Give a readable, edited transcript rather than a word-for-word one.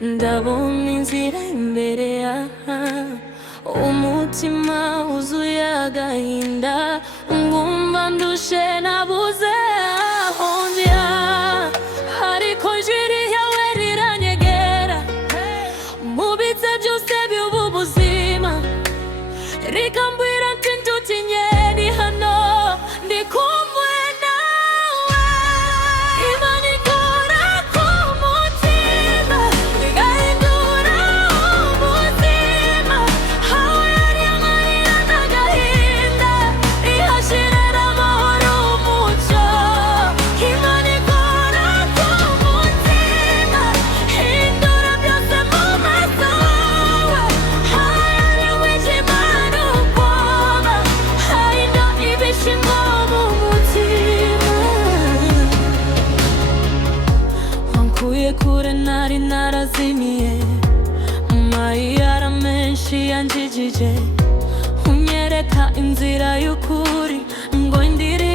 ndabona inzira imbere yaha, umutima wuzuye agahinda, ngumva ndushe nabuze aho njya, ariko ijwi ryawe riranyegera, mubitse byose by'ubu buzima, rikambwira ati ntutinye, ndi hano ndi kumwe nawe. Imana ikora ku mutima, igahindura ubuzima, aho yari amarira n'agahinda, ihashirira amahoro umucyo. Imana ikora ku mutima, ihindura byose mu maso hawe, aho yari umwijima n'ubwoba, hahinda ibishimo mu mutima. Wankuye kure nari narazimiye, mu mayira menshi yanjijije, unyereka inzira y'ukuri ngo ndiri